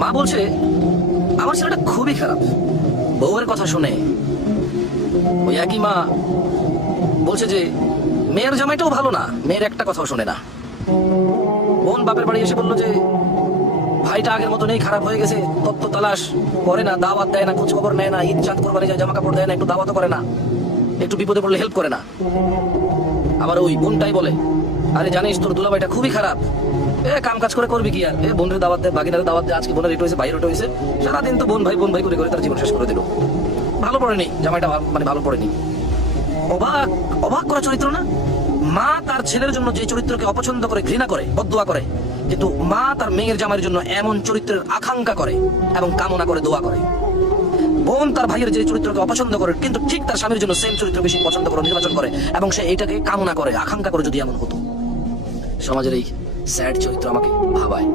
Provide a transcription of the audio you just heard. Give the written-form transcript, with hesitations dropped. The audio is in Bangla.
মা বলছে আমার ছেলেটা খুবই খারাপ, বউয়ের কথা শুনে। ওই একই মা বলছে যে মেয়ের জামাইটাও ভালো না, মেয়ের একটা কথাও শুনে না। বোন বাপের বাড়ি এসে বললো যে ভাইটা আগের মতো নেই, খারাপ হয়ে গেছে, তত্ত্ব তালাশ করে না, দাওয়াত দেয় না, খোঁজ খবর নেয় না, ঈদ চাঁদ কোরবানি যায় জামা কাপড় দেয় না, একটু দাওয়াতও করে না, একটু বিপদে পড়লে হেল্প করে না। আবার ওই বোনটাই বলে আরে জানিস তোর দুলাভাইটা খুবই খারাপ, কাম কাজ করে করবি কি আর, বোনের দাওয়াত দেয়, বাগিনারে দাওয়াত দেয়, আজকে বোনের এটা হয়েছে বাইরে ওটা হয়েছে, সারাদিন তো বোন ভাই করে করে তার জীবন শেষ করে দিল। ভালো পড়েনি জামাইটা, মানে ভালো পড়েনি। অবাক অবাক করা চরিত্র না? মা তার ছেলের জন্য যে চরিত্রকে অপছন্দ করে, ঘৃণা করে, বদদোয়া করে, কিন্তু মা তার মেয়ের জামাইয়ের জন্য এমন চরিত্রের আকাঙ্ক্ষা করে এবং কামনা করে, দোয়া করে। বোন তার ভাইয়ের যে চরিত্রকে অপছন্দ করে, কিন্তু ঠিক তার স্বামীর জন্য সেম চরিত্র বেশি পছন্দ করে, নির্বাচন করে, এবং সে এইটাকে কামনা করে, আকাঙ্ক্ষা করে। যদি এমন হতো, সমাজের এই স্যাড চরিত্র আমাকে ভাবায়।